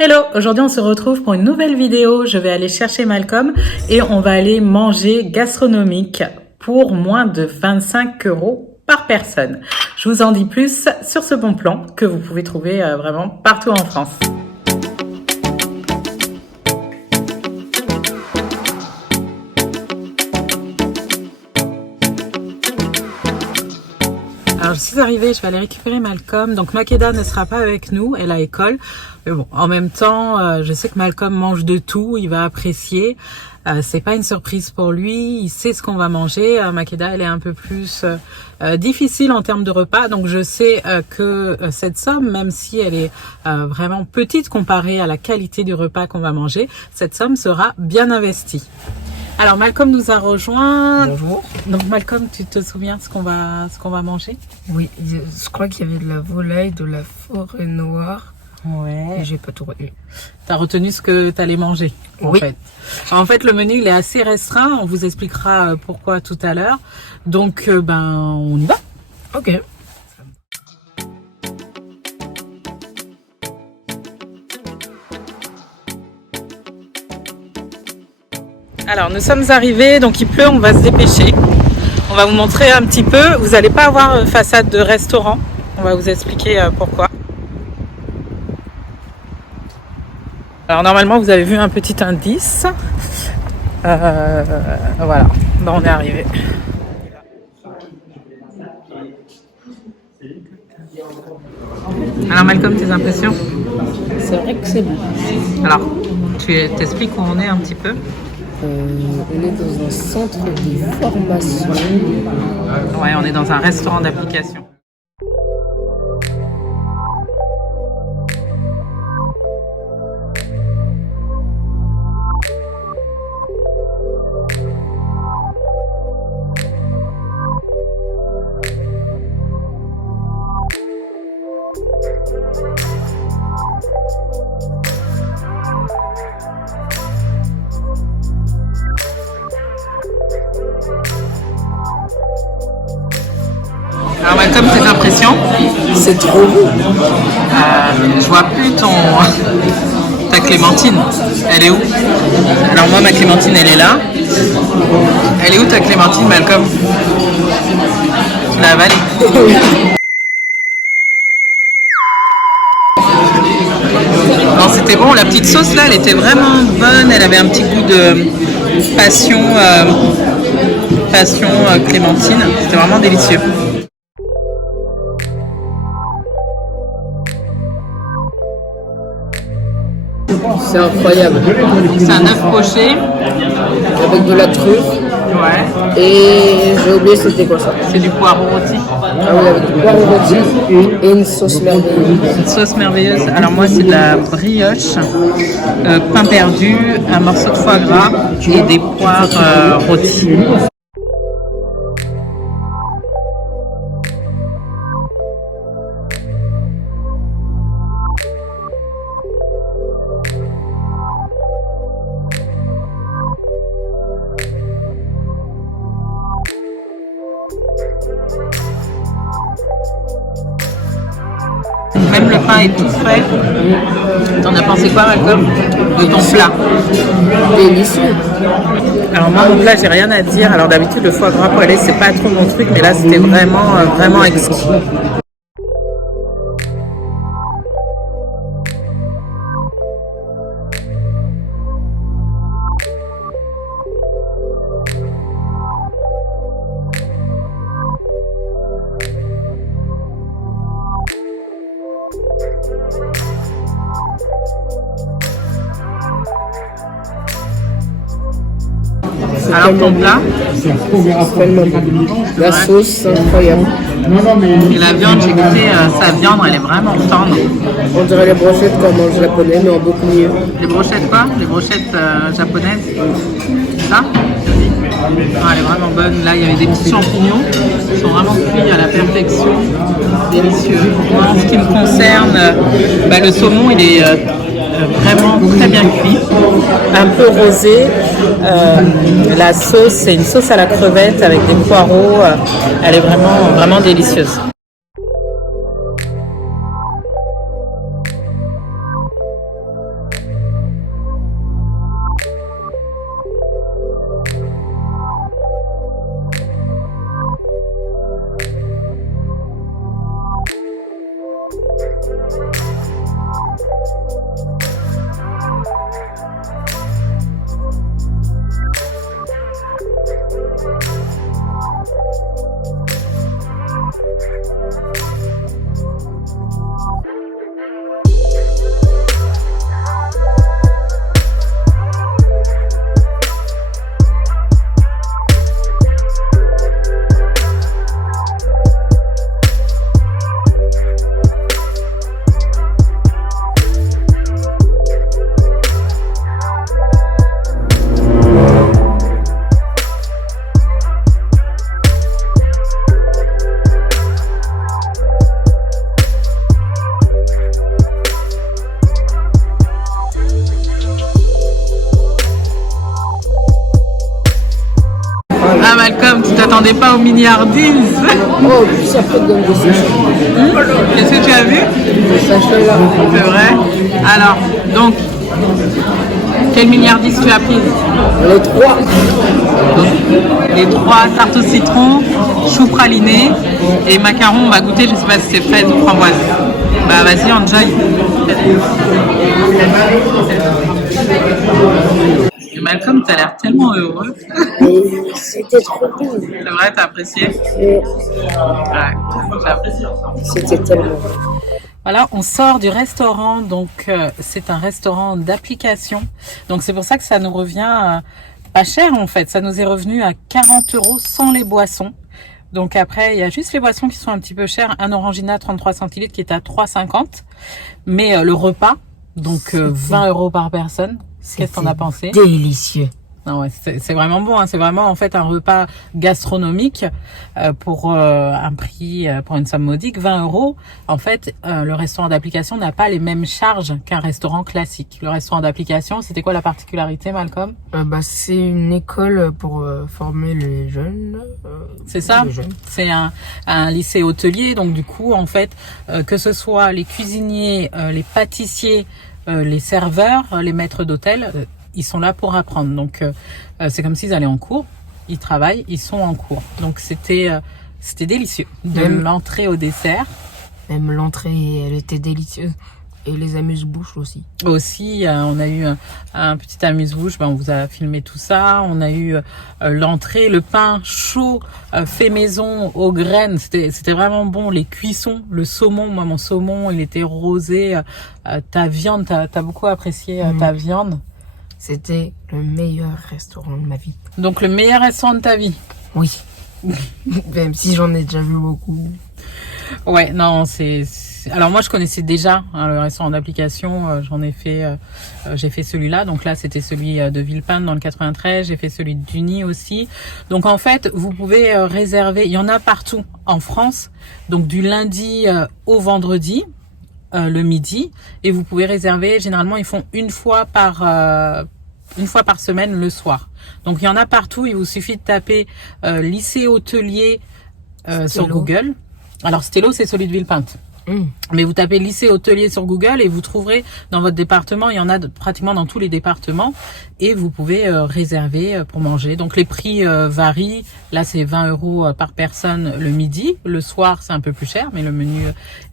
Hello, aujourd'hui on se retrouve pour une nouvelle vidéo. Je vais aller chercher Malcolm et on va aller manger gastronomique pour moins de 25 € par personne. Je vous en dis plus sur ce bon plan que vous pouvez trouver vraiment partout en France. Alors je suis arrivée, je vais aller récupérer Malcolm. Donc Makeda ne sera pas avec nous, elle a école. Mais bon, en même temps, je sais que Malcolm mange de tout, il va apprécier. C'est pas une surprise pour lui, il sait ce qu'on va manger. Makeda, elle est un peu plus difficile en termes de repas. Donc je sais que cette somme, même si elle est vraiment petite comparée à la qualité du repas qu'on va manger, cette somme sera bien investie. Alors Malcolm nous a rejoint. Bonjour. Donc Malcolm, tu te souviens de ce qu'on va manger? Oui, je crois qu'il y avait de la volaille, de la forêt noire. Ouais. Et j'ai pas tout retenu. T'as retenu ce que t'allais manger, en Oui. fait. En fait, le menu il est assez restreint. On vous expliquera pourquoi tout à l'heure. Donc on y va. Ok. Alors nous sommes arrivés, donc il pleut, on va se dépêcher. On va vous montrer un petit peu. Vous n'allez pas avoir façade de restaurant. On va vous expliquer pourquoi. Alors normalement vous avez vu un petit indice. Voilà, bon, on est arrivé. Alors Malcolm, tes impressions? C'est vrai que c'est bon. Alors, tu t'expliques où on est un petit peu? On est dans un centre de formation. Ouais, on est dans un restaurant d'application. Alors Malcolm, tes impressions? C'est trop beau. Je vois plus ta Clémentine. Elle est où? Alors moi, ma Clémentine, elle est là. Elle est où ta Clémentine, Malcolm? Tu l'as avalée? Non, c'était bon. La petite sauce là, elle était vraiment bonne. Elle avait un petit goût de passion Clémentine. C'était vraiment délicieux. C'est incroyable. C'est un œuf poché. Avec de la truffe. Ouais. Et j'ai oublié c'était quoi ça. C'est du poireau rôti. Ah oui, avec du poireau rôti et une sauce merveilleuse. Une sauce merveilleuse. Alors moi, c'est de la brioche, pain perdu, un morceau de foie gras et des poires rôties. Même le pain est tout frais. T'en as pensé quoi, Malcolm, de ton plat? Délicieux. Alors moi, mon plat, j'ai rien à dire. Alors d'habitude, le foie gras poêlé, c'est pas trop mon truc, mais là, c'était vraiment exquis. Alors ton plat? Tellement bon. La sauce, c'est incroyable. Et la viande, j'ai goûté sa viande, elle est vraiment tendre. On dirait les brochettes qu'on mange japonais, mais en beaucoup mieux. Les brochettes quoi? Les brochettes japonaises? Ça? Ah, elle est vraiment bonne. Là, il y avait des petits champignons qui sont vraiment cuits à la perfection. Délicieux. Moi, en ce qui me concerne, le saumon, il est vraiment très bien cuit. Un peu rosé. La sauce, c'est une sauce à la crevette avec des poireaux. Elle est vraiment délicieuse. Malcolm, tu t'attendais pas aux milliardises? Oh, ça peut donner des sachets. Qu'est-ce que tu as vu? Des sachets là. C'est vrai. Alors, donc, quelle milliardise tu as prise? Les 3. Les 3 tartes au citron, chou praliné et macarons. On va goûter, je sais pas si c'est fraise ou framboise. Bah vas-y, enjoy. Et Malcolm, t'as l'air tellement heureux. C'était trop cool. C'est vrai, t'as apprécié? Et Ouais, j'ai apprécié. c'était tellement. Voilà, on sort du restaurant, donc c'est un restaurant d'application. Donc c'est pour ça que ça nous revient pas cher en fait. Ça nous est revenu à 40 € sans les boissons. Donc après, il y a juste les boissons qui sont un petit peu chères. Un Orangina 33 centilitres qui est à 3,50. Mais le repas, donc 20 € par personne. Qu'est-ce qu'on a pensé? Délicieux. Non, ouais, c'est vraiment bon, hein. C'est vraiment en fait un repas gastronomique pour un prix, pour une somme modique, 20 €. En fait, le restaurant d'application n'a pas les mêmes charges qu'un restaurant classique. Le restaurant d'application, c'était quoi la particularité, Malcolm? C'est une école pour former les jeunes. C'est ça? Les jeunes. C'est un lycée hôtelier, donc du coup, en fait, que ce soit les cuisiniers, les pâtissiers, les serveurs, les maîtres d'hôtel, ils sont là pour apprendre. Donc, c'est comme s'ils allaient en cours, ils travaillent, ils sont en cours. Donc, c'était délicieux. De l'entrée au dessert. Même l'entrée, elle était délicieuse. Et les amuse-bouches aussi. Aussi, on a eu un petit amuse-bouche, on vous a filmé tout ça. On a eu l'entrée, le pain chaud fait maison aux graines. C'était vraiment bon. Les cuissons, le saumon, moi mon saumon, il était rosé. Ta viande, t'as beaucoup apprécié ta viande. C'était le meilleur restaurant de ma vie. Donc le meilleur restaurant de ta vie? Oui. Même si j'en ai déjà vu beaucoup. Ouais, non, alors moi je connaissais déjà le restaurant d'application, j'ai fait celui-là, donc là c'était celui de Villepinte dans le 93, j'ai fait celui de Duny aussi. Donc en fait vous pouvez réserver, il y en a partout en France, donc du lundi au vendredi, le midi, et vous pouvez réserver, généralement ils font une fois par semaine le soir. Donc il y en a partout, il vous suffit de taper lycée hôtelier sur Google. Alors Stello c'est celui de Villepinte. Mais vous tapez lycée hôtelier sur Google et vous trouverez dans votre département, il y en a pratiquement dans tous les départements, et vous pouvez réserver pour manger. Donc les prix varient. Là c'est 20 € par personne le midi. Le soir c'est un peu plus cher, mais le menu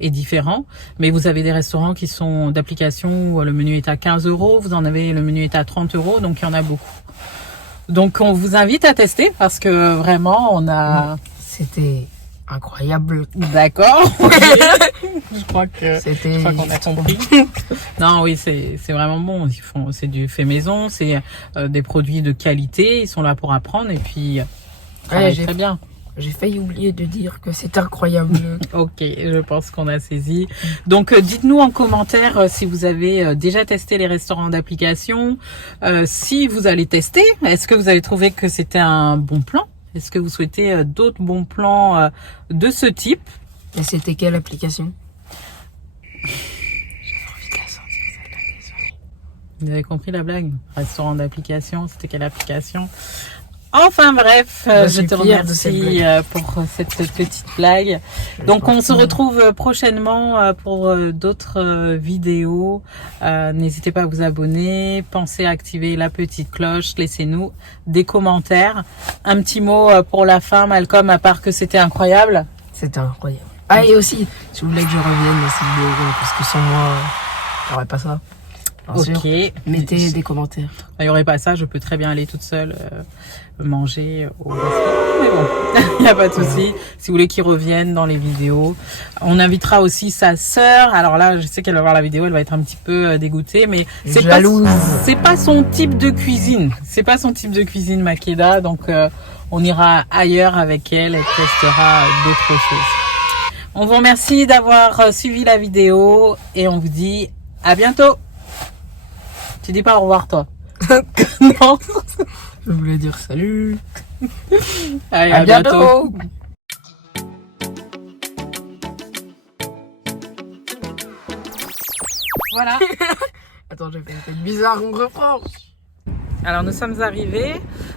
est différent. Mais vous avez des restaurants qui sont d'application où le menu est à 15 €. Vous en avez, le menu est à 30 €. Donc il y en a beaucoup. Donc on vous invite à tester parce que vraiment on a... C'était incroyable. D'accord. Je crois qu'on a compris. Non, oui, c'est vraiment bon. C'est du fait maison, c'est des produits de qualité. Ils sont là pour apprendre et puis très bien. J'ai failli oublier de dire que c'est incroyable. Ok, je pense qu'on a saisi. Donc, dites-nous en commentaire si vous avez déjà testé les restaurants d'application. Si vous allez tester, est-ce que vous avez trouvé que c'était un bon plan? Est-ce que vous souhaitez d'autres bons plans de ce type? Et c'était quelle application? Vous avez compris la blague? Restaurant d'application, c'était quelle application? Enfin bref, je te remercie pour cette petite blague. Donc on se retrouve prochainement pour d'autres vidéos. N'hésitez pas à vous abonner, pensez à activer la petite cloche, laissez-nous des commentaires. Un petit mot pour la fin, Malcolm, à part que c'était incroyable. C'était incroyable. Ah, et aussi, si vous voulez que je revienne aussi, parce que sans moi, il n'y aurait pas ça. Ok. Mettez des commentaires. Il n'y aurait pas ça, je peux très bien aller toute seule manger au restaurant. Mais bon, il n'y a pas de souci. Si vous voulez qu'il revienne dans les vidéos. On invitera aussi sa sœur. Alors là, je sais qu'elle va voir la vidéo, elle va être un petit peu dégoûtée, mais c'est pas son type de cuisine. C'est pas son type de cuisine, Makeda. Donc on ira ailleurs avec elle, elle testera d'autres choses. On vous remercie d'avoir suivi la vidéo et on vous dit à bientôt. Tu dis pas au revoir, toi? Non. Je voulais dire salut. Allez, à bientôt. Voilà. Attends, j'ai fait une tête bizarre, on reprend. Alors nous sommes arrivés,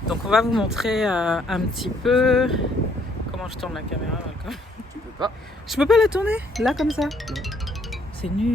donc on va vous montrer un petit peu comment je tourne la caméra. Tu peux pas. Je peux pas la tourner là comme ça. C'est nul.